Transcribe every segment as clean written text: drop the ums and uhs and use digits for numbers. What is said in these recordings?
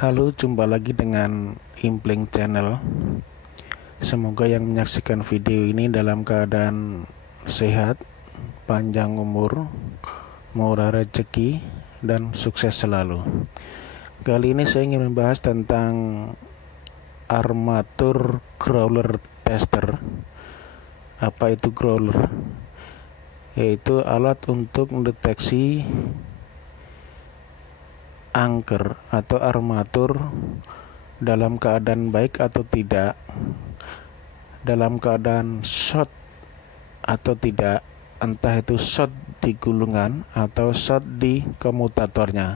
Halo, jumpa lagi dengan Impling Channel. Semoga yang menyaksikan video ini dalam keadaan sehat, panjang umur, murah rezeki, dan sukses selalu. Kali ini saya ingin membahas tentang armatur crawler tester. Apa itu crawler? Yaitu alat untuk mendeteksi angker atau armatur dalam keadaan baik atau tidak, dalam keadaan short atau tidak, entah itu short di gulungan atau short di komutatornya.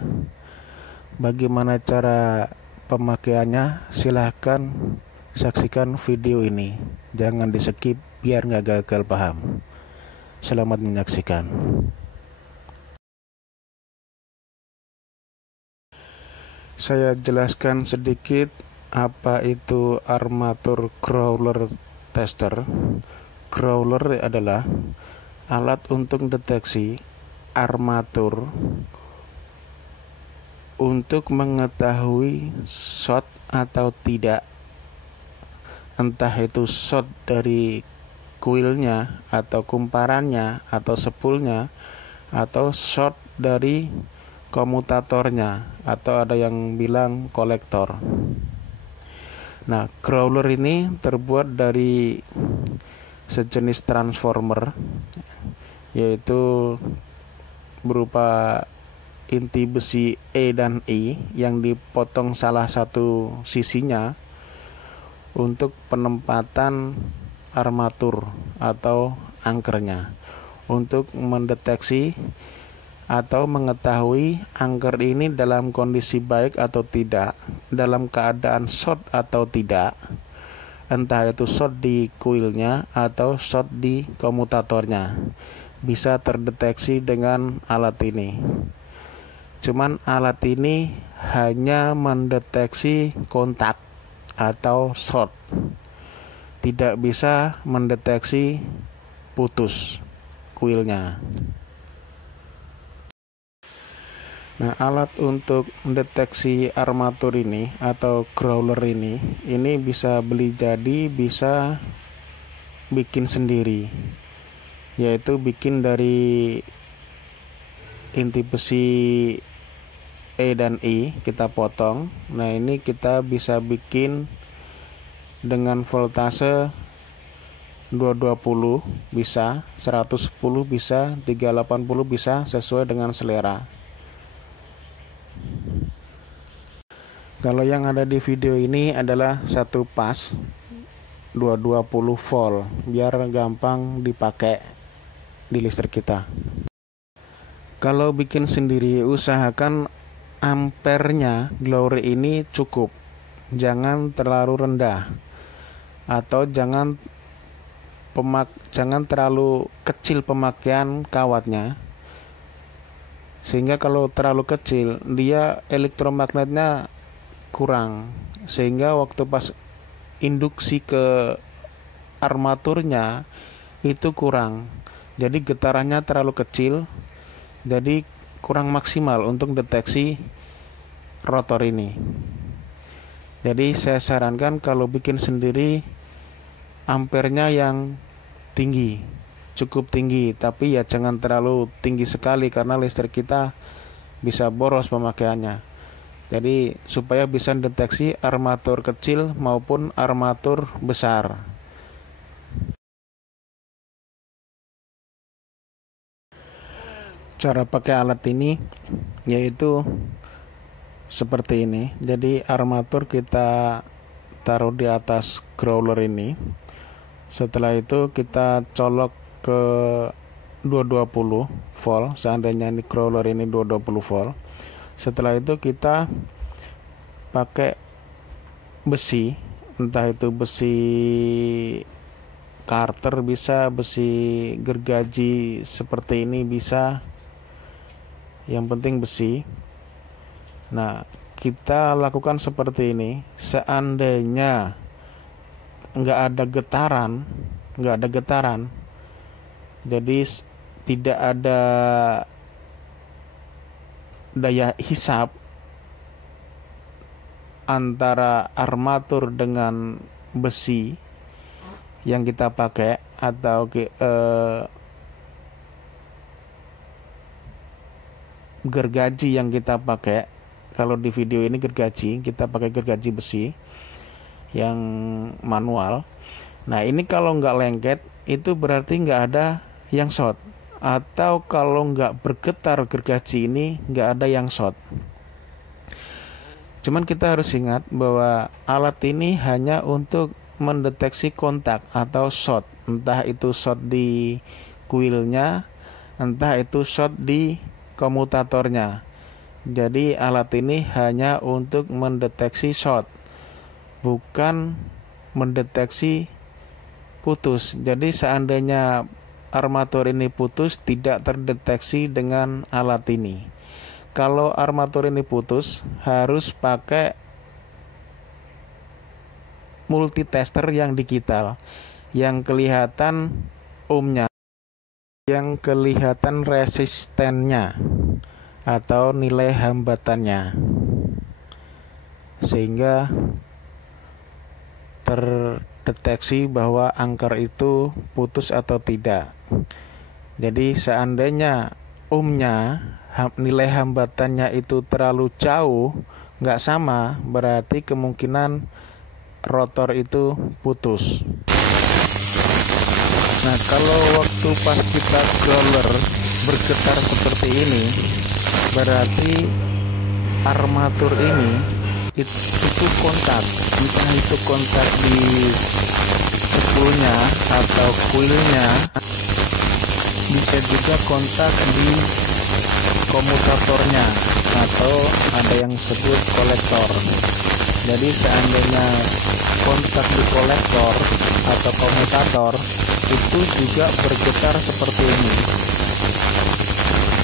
Bagaimana cara pemakaiannya? Silahkan saksikan video ini, jangan di skip biar nggak gagal paham. Selamat menyaksikan. Saya jelaskan sedikit apa itu armatur crawler tester. Crawler adalah alat untuk deteksi armatur untuk mengetahui short atau tidak, entah itu short dari kuilnya atau kumparannya atau sepulnya, atau short dari komutatornya, atau ada yang bilang kolektor. Nah, crawler ini terbuat dari sejenis transformer, yaitu berupa inti besi E dan I yang dipotong salah satu sisinya untuk penempatan armatur atau angkernya, untuk mendeteksi atau mengetahui angker ini dalam kondisi baik atau tidak, dalam keadaan short atau tidak, entah itu short di kuilnya atau short di komutatornya, bisa terdeteksi dengan alat ini. Cuman alat ini hanya mendeteksi kontak atau short, tidak bisa mendeteksi putus kuilnya. Nah, alat untuk mendeteksi armatur ini atau crawler ini bisa beli jadi, bisa bikin sendiri, yaitu bikin dari inti besi E dan I kita potong. Nah, ini kita bisa bikin dengan voltase 220 bisa, 110 bisa, 380 bisa, sesuai dengan selera. Kalau yang ada di video ini adalah satu pas 220 volt, biar gampang dipakai di listrik kita. Kalau bikin sendiri, usahakan ampernya glory ini cukup, jangan terlalu rendah, atau jangan terlalu kecil pemakaian kawatnya, sehingga kalau terlalu kecil dia elektromagnetnya kurang, sehingga waktu pas induksi ke armaturnya itu kurang, jadi getarannya terlalu kecil, jadi kurang maksimal untuk deteksi rotor ini. Jadi saya sarankan kalau bikin sendiri ampernya yang tinggi, cukup tinggi, tapi ya jangan terlalu tinggi sekali karena listrik kita bisa boros pemakaiannya. Jadi supaya bisa deteksi armatur kecil maupun armatur besar. Cara pakai alat ini yaitu seperti ini. Jadi armatur kita taruh di atas crawler ini. Setelah itu kita colok ke 220 volt. Seandainya ini crawler ini 220 volt. Setelah itu kita pakai besi, entah itu besi Carter bisa, besi gergaji seperti ini bisa, yang penting besi. Nah, kita lakukan seperti ini. Seandainya nggak ada getaran, jadi tidak ada daya hisap, antara armatur dengan besi yang kita pakai atau gergaji yang kita pakai. Kalau di video ini gergaji, kita pakai gergaji besi yang manual. Nah ini kalau nggak lengket itu berarti nggak ada yang short, atau kalau nggak bergetar gergaji ini nggak ada yang short. Cuman kita harus ingat bahwa alat ini hanya untuk mendeteksi kontak atau short, entah itu short di kuilnya, entah itu short di komutatornya. Jadi alat ini hanya untuk mendeteksi short, bukan mendeteksi putus. Jadi seandainya armatur ini putus, tidak terdeteksi dengan alat ini. Kalau armatur ini putus, harus pakai multitester yang digital, yang kelihatan ohmnya, yang kelihatan resistennya atau nilai hambatannya, sehingga terdeteksi bahwa angker itu putus atau tidak. Jadi seandainya ohmnya, nilai hambatannya itu terlalu jauh, nggak sama, berarti kemungkinan rotor itu putus. Nah kalau waktu pas kita growler bergetar seperti ini, berarti armatur ini itu kontak, entah itu kontak di spoolnya atau kuilnya, bisa juga kontak di komutatornya atau ada yang disebut kolektor. Jadi seandainya kontak di kolektor atau komutator itu juga bergetar seperti ini.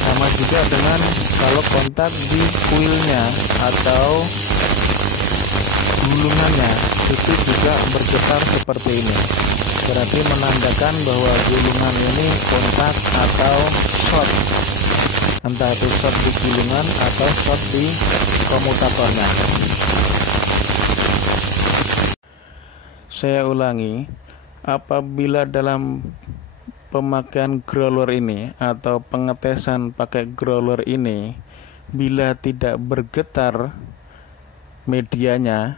Sama juga dengan kalau kontak di kuilnya atau gulungannya, itu juga bergetar seperti ini. Berarti menandakan bahwa gulungan ini kontak atau short, entah itu short di gulungan atau short di komutatornya. Saya ulangi, apabila dalam pemakaian growler ini atau pengetesan pakai growler ini, bila tidak bergetar medianya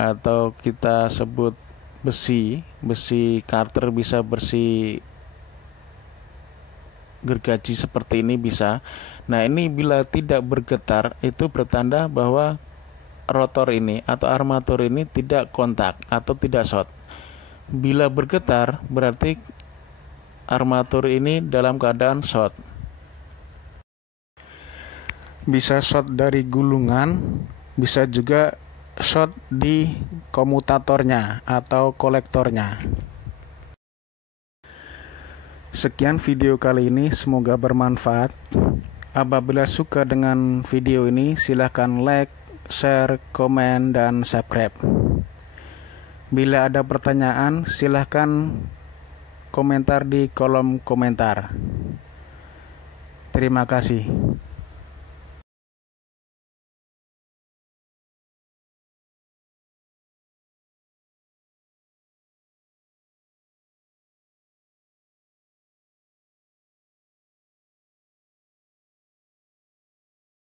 atau kita sebut besi Carter, bisa besi gergaji seperti ini bisa. Nah ini bila tidak bergetar, itu bertanda bahwa rotor ini atau armatur ini tidak kontak atau tidak short. Bila bergetar berarti armatur ini dalam keadaan short. Bisa short dari gulungan, bisa juga short di komutatornya atau kolektornya. Sekian video kali ini, semoga bermanfaat. Apabila suka dengan video ini, silahkan like, share, komen, dan subscribe. Bila ada pertanyaan, silahkan komentar di kolom komentar. Terima kasih.